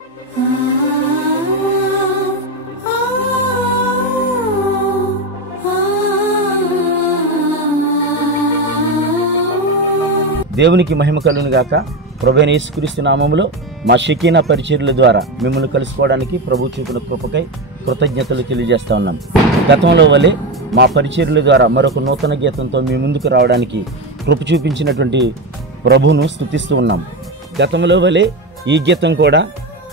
దేవునికి మహిమ కలుగును గాక. ప్రభువైన యేసుక్రీస్తు నామములో మా షకీనా పరిచర్యల ద్వారా మిమ్మల్ని కలుసుకోవడానికి ప్రభు చూపిన కృపకై కృతజ్ఞతలు తెలియజేస్తా ఉన్నాం. గతంలో వలె మా పరిచర్యల ద్వారా మరొక నూతన గీతంతో మీ ముందుకు రావడానికి కృప చూపించినటువంటి ప్రభువును స్తుతిస్తూ ఉన్నాం. గతంలో వలె ఈ గీతం కూడా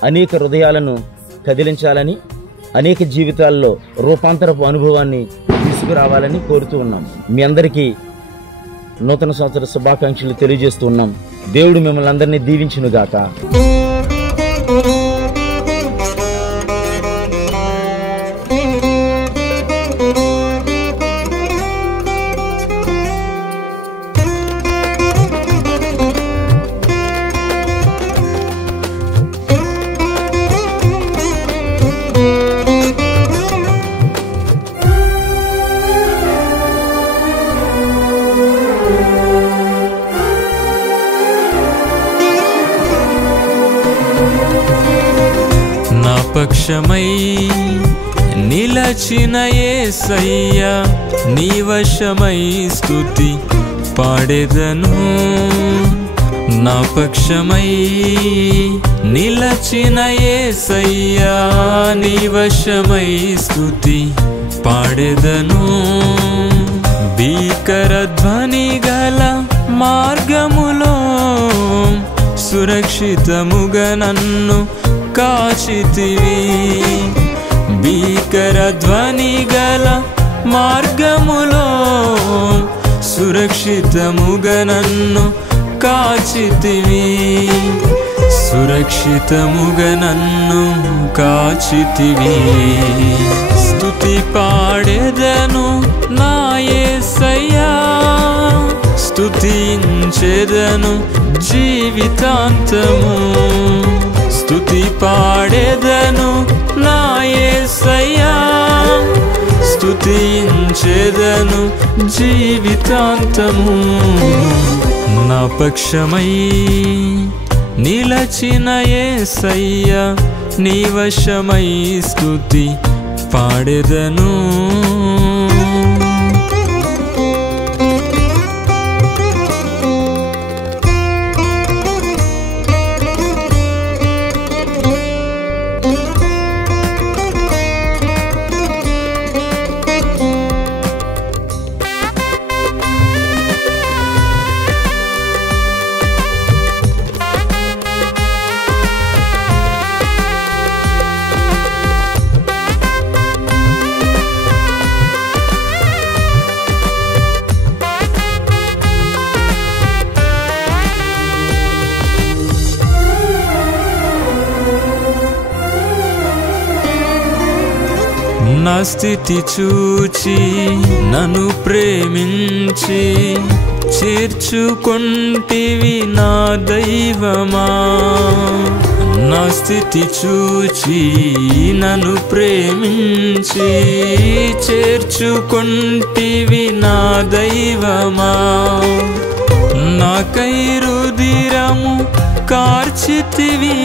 అనేక హృదయాలను కదిలించాలని, అనేక జీవితాల్లో రూపాంతరపు అనుభవాన్ని తీసుకురావాలని కోరుతూ ఉన్నాం. మీ అందరికీ నూతన సంవత్సర శుభాకాంక్షలు తెలియజేస్తూ ఉన్నాం. దేవుడు మిమ్మల్ని అందరినీ దీవించును గాక. పక్షమై నిలచిన యేసయ్యా నీ వశమై స్తుతి పాడెదను. నా పక్షమై నిలచిన యేసయ్యా నీ వశమై స్తుతి పాడెదను. భీకర ధ్వని గల మార్గములో సురక్షితముగా నన్ను కాచితివి. భీకర ధ్వని గల మార్గములో సురక్షితముగా నన్ను కాచితివి. సురక్షితముగా నన్ను కాచితివి. స్తుతి పాడెదను నా యేసయ్యా, స్తుతించెదను జీవితాంతము. స్తుతి పాడెదను నా యేసయ్యా, స్తుతించెదను జీవితాంతము. నా పక్షమై నిలచిన యేసయ్యా నీ వశమై స్తుతి పాడెదను. నా స్థితి చూచి నన్ను ప్రేమించి చేర్చుకొంటివి నా దైవమా. నా స్థితి చూచి నన్ను ప్రేమించి చేర్చుకొంటివి నా దైవమా. నాకై రుధిరము కార్చితివి,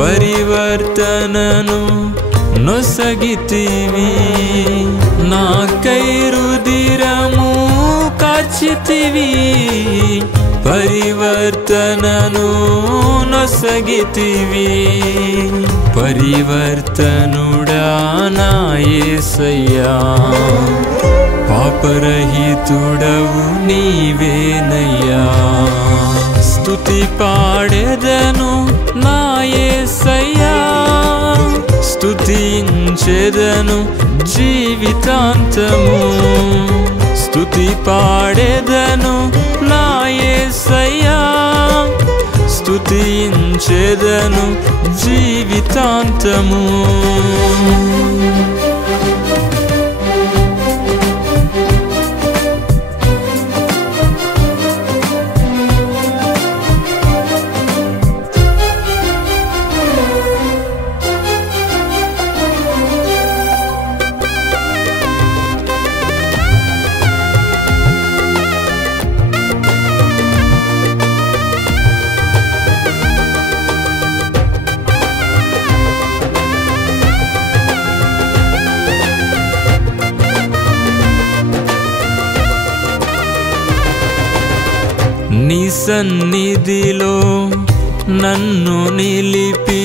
పరివర్తనను నొసగితివి. నాకై రుధిరము కార్చితివి, పరివర్తనను నొసగితివి. పరివర్తనుడా నా యేసయ్యా, పాపరహితుడవు నీవేనయ్యా. స్తుతి పాడెదను నా యేసయ్యా, స్తుతించెదను జీవితాంతము. స్తుతి పాడెదను నా యేసయ్యా, స్తుతించెదను జీవితాంతము. సన్నిధిలో నన్ను నిలిపి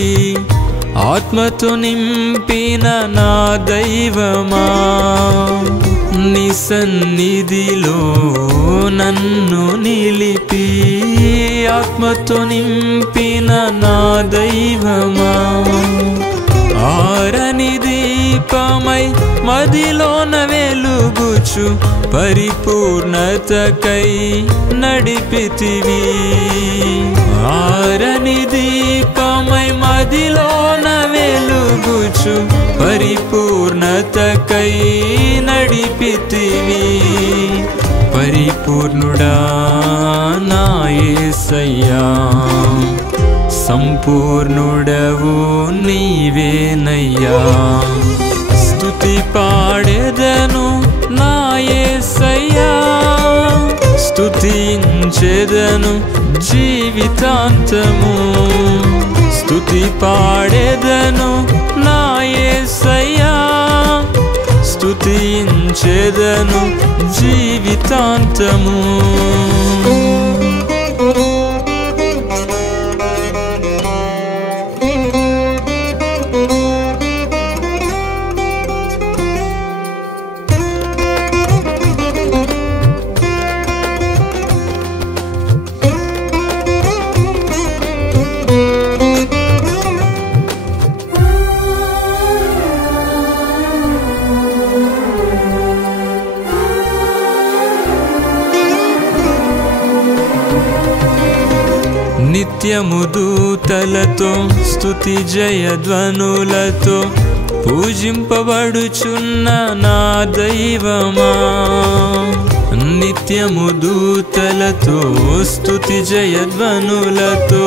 ఆత్మతో నింపిన నా దైవమా, నీ సన్నిధిలో నన్ను నిలిపి ఆత్మతో నింపిన నా దైవమా, ఆరని దీపమై మదిలోన వెలుగుచు పరిపూర్ణతకై నడిపితివి, ఆరని దీపమై మదిలోన వెలుగుచు పరిపూర్ణతకై నడిపితివి, పరిపూర్ణుడా నా యేసయ్యా, సంపూర్ణుడవు నీవేనయ్యా, స్తుతి పాడెదను నా యేసయ్యా, స్తుతించెదను జీవితాంతము, స్తుతి పాడెదను నా యేసయ్యా, స్తుతించెదను జీవితాంతము. నిత్యము దూతలతో స్తుతి జయధ్వనులతో పూజింపబడుచున్న నా దైవమా, నిత్యము దూతలతో స్తుతి జయధ్వనులతో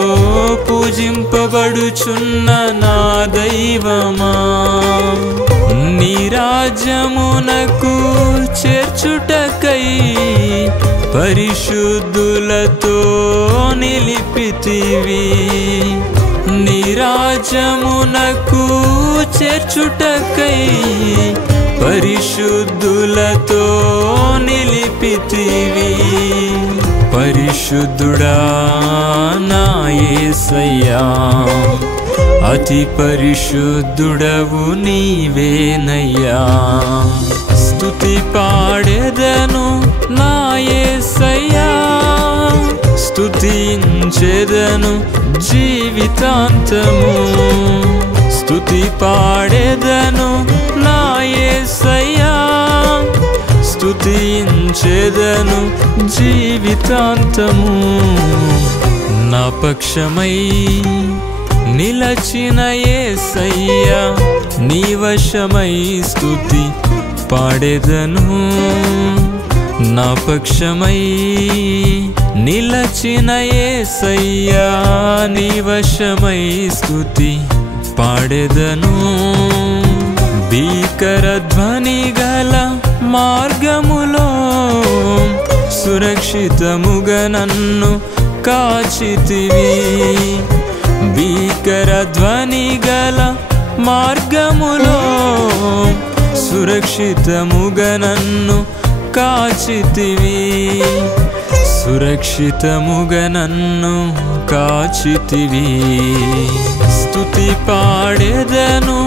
పూజింపబడుచున్న నా దైవమా, నీ రాజ్యమునకు చేర్చుటకై పరిశుద్ధులతో నిలిపితివి, నీ రాజ్యమునకు చేర్చుటకై పరిశుద్ధులతో నిలిపితివి, పరిశుద్ధుడా నా యేసయ్యా, అతి పరిశుద్ధుడవు నీవేనయ్యా, స్తుతి పాడెదను నా యేసయ్యా, స్తుతించెదను జీవితాంతము, స్తుతి పాడెదను నా యేసయ్యా, స్తుతించెదను జీవితాంతము, నా పక్షమై నిలచిన యేసయ్యా, నీ వశమై స్తుతి పాడెదను, నా పక్షమై నిలచిన యేసయ్యా, నీ వశమై స్తుతి పాడెదను, భీకర ధ్వని గల మార్గములో సురక్షితముగా నన్ను కాచితివి, భీకర ధ్వని గల మార్గములో సురక్షితముగా నన్ను కాచితివి, సురక్షితముగా నన్ను కాచితివి, స్తుతి పాడెదను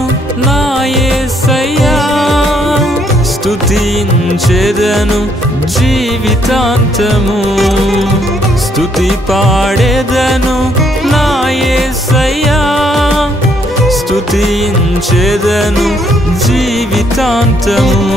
నా యేసయ్యా, స్తుతించెదను జీవితాంతము, స్తుతి పాడెదను నా యేసయ్యా, స్తుతించెదను జీవితాంతము.